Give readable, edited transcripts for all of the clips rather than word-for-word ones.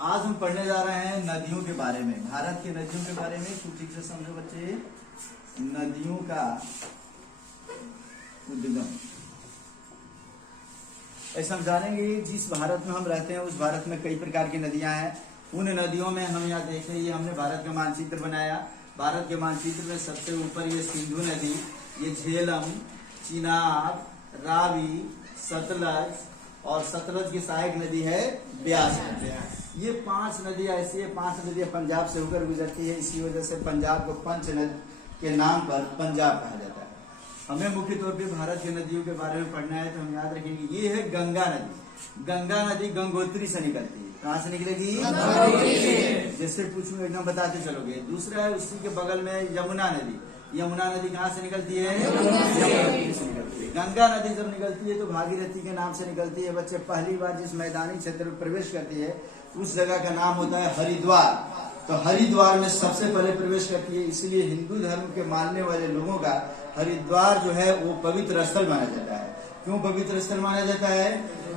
आज हम पढ़ने जा रहे हैं नदियों के बारे में, भारत की नदियों के बारे में। खूब ठीक से समझो बच्चे, नदियों का उद्गम। ऐसा हम जानेंगे जिस भारत में हम रहते हैं उस भारत में कई प्रकार की नदियां हैं। उन नदियों में हम यहाँ देखें, ये हमने भारत का मानचित्र बनाया। भारत के मानचित्र में सबसे ऊपर ये सिंधु नदी, ये झेलम, चिनाब, रावी, सतलज और सतलज की सहायक नदी है ब्यास। ये 5 नदियां ऐसी है, 5 नदियां पंजाब से होकर गुजरती है। इसी वजह से पंजाब को पंच नद के नाम पर पंजाब कहा जाता है। हमें मुख्य तौर पे भारत की नदियों के बारे में पढ़ना है तो हम याद रखेंगे ये है गंगा नदी। गंगा नदी गंगोत्री से निकलती है। कहाँ से निकलेगी? जैसे पूछूंगा एकदम बताते चलोगे। दूसरा है उसी के बगल में यमुना नदी। यमुना नदी कहाँ से निकलती है? यमुनोत्री से निकलती है। गंगा नदी जब निकलती है तो भागीरथी के नाम से निकलती है। बच्चे पहली बार जिस मैदानी क्षेत्र में प्रवेश करती है उस जगह का नाम होता है हरिद्वार। तो हरिद्वार में सबसे पहले प्रवेश करती है, इसलिए हिंदू धर्म के मानने वाले लोगों का हरिद्वार जो है वो पवित्र स्थल माना जाता है। क्यों पवित्र स्थल माना जाता है?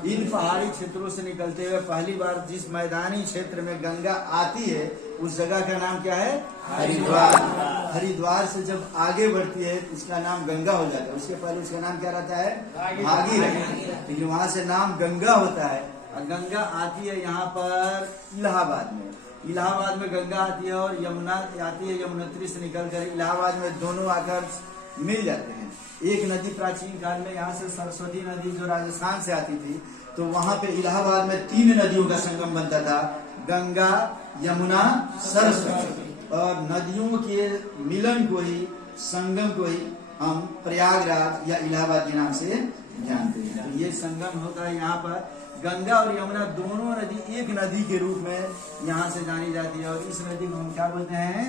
इन पहाड़ी क्षेत्रों से निकलते हुए पहली बार जिस मैदानी क्षेत्र में गंगा आती है उस जगह का नाम क्या है? हरिद्वार। हरिद्वार से जब आगे बढ़ती है उसका नाम गंगा हो जाता है। उसके पहले उसका नाम क्या रहता है? भागीरथी। लेकिन वहां से नाम गंगा होता है। और गंगा आती है यहाँ पर इलाहाबाद में। इलाहाबाद में गंगा आती है और यमुना आती है यमुनोत्री से निकलकर इलाहाबाद में दोनों आकर मिल जाते हैं। एक नदी प्राचीन काल में यहाँ से सरस्वती नदी जो राजस्थान से आती थी तो वहां पे इलाहाबाद में 3 नदियों का संगम बनता था, गंगा, यमुना, सरस्वती। और नदियों के मिलन को ही, संगम को ही हम प्रयागराज या इलाहाबाद के नाम से जानते हैं। तो ये संगम होता है यहाँ पर। गंगा और यमुना दोनों नदी एक नदी के रूप में यहाँ से जानी जाती है और इस नदी को हम क्या बोलते हैं?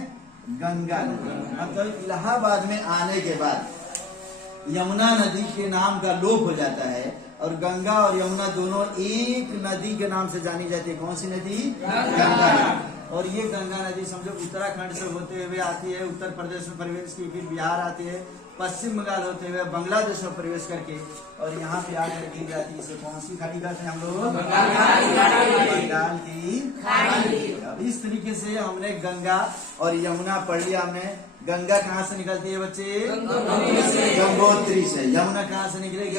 गंगा नदी। मतलब इलाहाबाद में आने के बाद यमुना नदी के नाम का लोप हो जाता है और गंगा और यमुना दोनों एक नदी के नाम से जानी जाती है। कौन सी नदी? गंगा नदी। और ये गंगा नदी समझो उत्तराखंड से होते हुए आती है, उत्तर प्रदेश में प्रवेश की, फिर बिहार आती है, पश्चिम बंगाल होते हुए बांग्लादेश में प्रवेश करके और यहाँ पे आकर गिर जाती है। इसे कौन सी खाड़ी कहते हैं हम लोग? बंगाल की खाड़ी। अब इस तरीके से हमने गंगा और यमुना पढ़ लिया। हमने गंगा कहाँ से निकलती है बच्चे? गंगोत्री से। यमुना कहाँ से निकलेगी?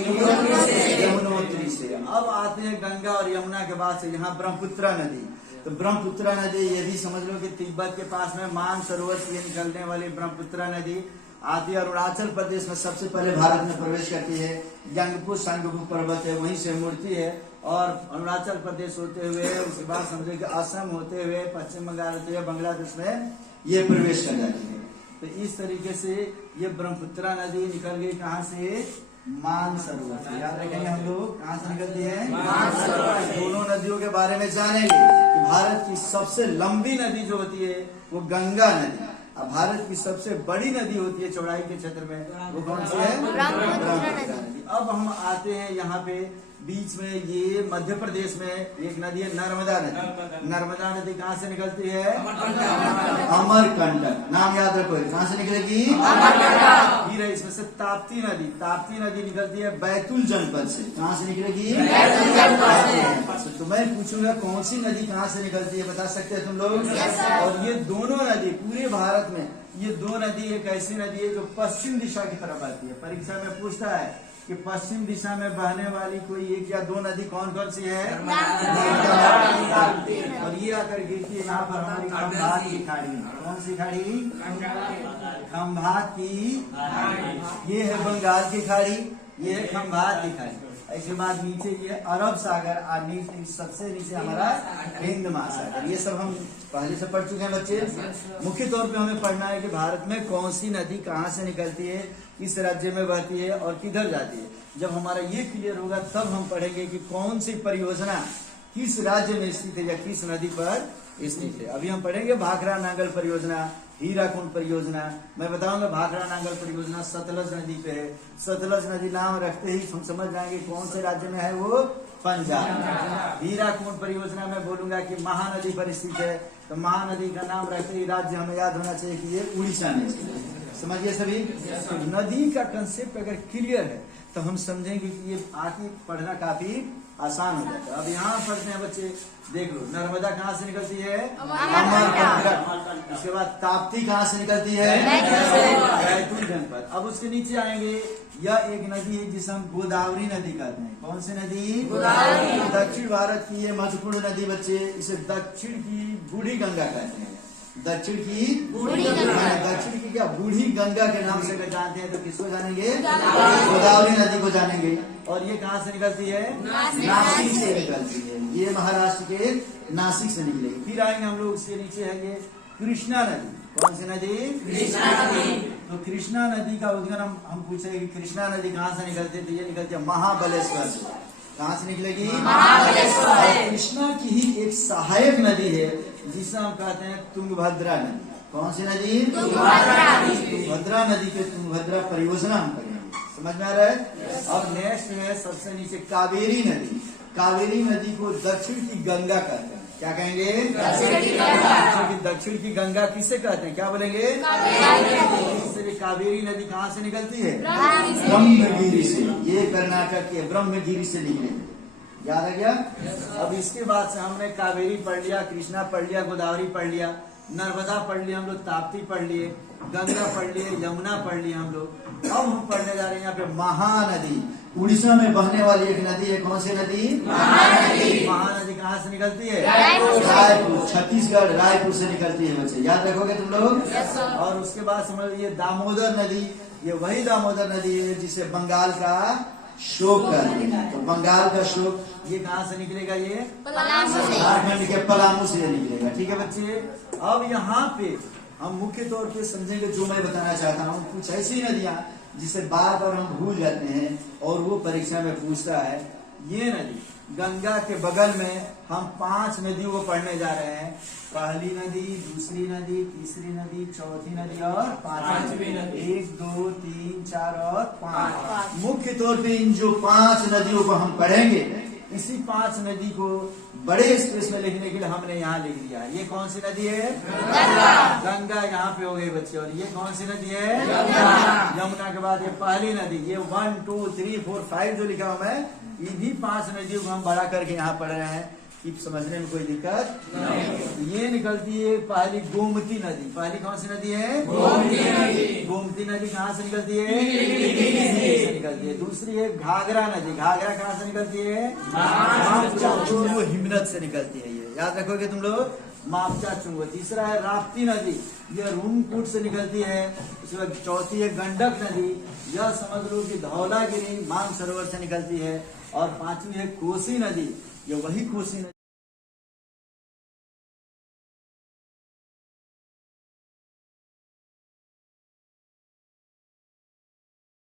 यमुनोत्री से। अब आते हैं गंगा और यमुना के बाद से यहाँ ब्रह्मपुत्रा नदी। तो ब्रह्मपुत्रा नदी ये भी समझ लो कि तिब्बत के पास में मानसरोवर से निकलने वाली ब्रह्मपुत्रा नदी आती है। अरुणाचल प्रदेश में सबसे पहले भारत में प्रवेश करती है। यंगपु संगपु पर्वत है वहीं से मुड़ती है और अरुणाचल प्रदेश होते हुए उसके बाद समझे कि असम होते हुए पश्चिम बंगाल होते हुए बांग्लादेश में ये प्रवेश कर जाती है। तो इस तरीके से ये ब्रह्मपुत्रा नदी निकल गई कहाँ से? मानसरोवर से। याद रखेंगे हम लोग कहाँ से निकलती है? मानसरोवर। दोनों नदियों के बारे में जानेंगे कि भारत की सबसे लंबी नदी जो होती है वो गंगा नदी। अब भारत की सबसे बड़ी नदी होती है चौड़ाई के क्षेत्र में, वो कौन सी है? ब्रह्मपुत्र नदी। अब हम आते हैं यहाँ पे बीच में, ये मध्य प्रदेश में एक नदी है नर्मदा नदी। नर्मदा नदी कहाँ से निकलती है? अमरकंटक। नाम याद रखो, कहाँ से निकलेगी? फिर है इसमें से ताप्ती नदी। ताप्ती नदी निकलती है बैतूल जनपद से। कहाँ से निकलेगी? तो मैं पूछूंगा कौन सी नदी कहाँ से निकलती है, बता सकते हैं तुम लोग? और ये दोनों नदी पूरे भारत में, ये 2 नदी एक ऐसी नदी है जो पश्चिम दिशा की तरफ आती है। परीक्षा में पूछता है कि पश्चिम दिशा में बहने वाली कोई 1 या 2 नदी कौन कौन सी है? और ये आकर गिरती है यहाँ पर हमारी खंभात की खाड़ी। कौन सी खाड़ी? खंभात की। ये है बंगाल की खाड़ी, ये है खंभात की खाड़ी। इसके बाद नीचे ये अरब सागर और नीचे सबसे नीचे हमारा हिंद महासागर। ये सब हम पहले से पढ़ चुके हैं बच्चे। मुख्य तौर पे हमें पढ़ना है कि भारत में कौन सी नदी कहाँ से निकलती है, किस राज्य में बहती है और किधर जाती है। जब हमारा ये क्लियर होगा तब हम पढ़ेंगे कि कौन सी परियोजना किस राज्य में स्थित है या किस नदी पर स्थित है। अभी हम पढ़ेंगे भाखड़ा नांगल परियोजना, हीराकुंड परियोजना। मैं बताऊंगा भाखड़ा नांगल परियोजना सतलज नदी पे है। सतलज नदी नाम रखते ही हम समझ जाएंगे कौन से राज्य में है, वो पंजाब। हीराकुंड परियोजना में बोलूंगा कि महानदी पर स्थित है, तो महानदी का नाम रखते ही राज्य हमें याद होना चाहिए कि ये उड़ीसा में है। समझिए सभी। तो नदी का कंसेप्ट अगर क्लियर है तो हम समझेंगे कि ये आगे पढ़ना काफी आसान हो जाता है। अब यहाँ पढ़ते हैं बच्चे, देख लो, नर्मदा कहाँ से निकलती है? अमरकंटक। उसके बाद ताप्ती कहाँ से निकलती है? बैतूल जनपद। अब उसके नीचे आएंगे, यह एक नदी है जिसे हम गोदावरी नदी कहते हैं। कौन सी नदी? गोदावरी। दक्षिण भारत की ये महत्वपूर्ण नदी बच्चे, इसे दक्षिण की बूढ़ी गंगा कहते हैं। दक्षिण की बूढ़ी गंगा, दक्षिण की क्या बूढ़ी गंगा के नाम से जानते हैं, तो किसको जानेंगे? गोदावरी नदी को जानेंगे। और ये कहाँ से निकलती है? नासिक से निकलती है। ये महाराष्ट्र के नासिक से निकलेगी। फिर आएंगे हम लोग, उसके नीचे है ये कृष्णा नदी। कौन सी नदी? कृष्णा नदी। तो कृष्णा नदी का उद्गम हम पूछेंगे कि कृष्णा नदी कहाँ से निकलती है, तो ये निकलती है महाबलेश्वर से। कहाँ से निकलेगी? महाबलेश्वर। कृष्णा की ही एक सहायक नदी है जिसे हम कहते हैं तुंगभद्रा नदी। कौन सी नदी? तुंगभद्रा नदी के तुंगभद्रा परियोजना हम करेंगे। समझ में आ रहा है? अब नेक्स्ट है सबसे नीचे कावेरी नदी। कावेरी नदी को दक्षिण की गंगा कहते हैं। क्या कहेंगे? दक्षिण की गंगा किसे कहते हैं? क्या बोलेंगे? कावेरी नदी कहाँ से निकलती है? ब्रह्मगिरी से। ये कर्नाटक के ब्रह्मगिरी से निकलेगी। याद आ गया? अब इसके बाद से हमने कावेरी पढ़ लिया, कृष्णा पढ़ लिया, गोदावरी पढ़ लिया, नर्मदा पढ़ लिया हम लोग, ताप्ती पढ़ लिए, गंगा पढ़ लिए, यमुना पढ़ लिए हम लोग। अब हम पढ़ने जा रहे हैं यहाँ पे महानदी। उड़ीसा में बहने वाली एक नदी है। कौन सी नदी? महानदी। महानदी कहाँ से निकलती है? रायपुर। छत्तीसगढ़ रायपुर से निकलती है बच्चे, याद रखोगे तुम लोग। और उसके बाद समझ लीजिए दामोदर नदी, ये वही दामोदर नदी है जिसे बंगाल का शोक कहते हैं। तो बंगाल का शोक ये कहाँ से निकलेगा? ये झारखंड के पलामू से निकलेगा। ठीक है बच्चे। अब यहाँ पे हम मुख्य तौर पे समझेंगे जो मैं बताना चाहता हूँ। कुछ ऐसी नदियां जिसे बार बार हम भूल जाते हैं और वो परीक्षा में पूछता है। ये नदी गंगा के बगल में हम 5 नदियों को पढ़ने जा रहे हैं। पहली नदी, दूसरी नदी, तीसरी नदी, चौथी नदी और पांचवी नदी। 1 2 3 4 और 5। मुख्य तौर पे इन जो 5 नदियों को हम पढ़ेंगे, इसी 5 नदी को बड़े स्पेस में लिखने के लिए हमने यहाँ लिख दिया। ये कौन सी नदी है? गंगा यहाँ पे हो गई बच्चे। और ये कौन सी नदी है? यमुना के बाद ये पहली नदी। ये 1 2 3 4 5 जो लिखा हुआ है, इन्हीं 5 नदियों को हम बड़ा करके यहाँ पढ़ रहे हैं कि समझने में कोई दिक्कत नहीं। ये निकलती है पहली गोमती नदी। पहली कौन सी नदी है? गोमती नदी। गोमती नदी कहाँ से निकलती है? से निकलती है। दूसरी है घाघरा नदी। घाघरा कहाँ से निकलती है? हिमनद से निकलती है। ये याद रखोगे तुम लोग, मापचा चुंगो। तीसरा है राप्ती नदी, यह रूमकूट से निकलती है। उसके बाद चौथी है गंडक नदी, यह समझ लो कि धौलागिरी मानसरोवर से निकलती है। और 5वीं है कोसी नदी, ये वही कोसी नदी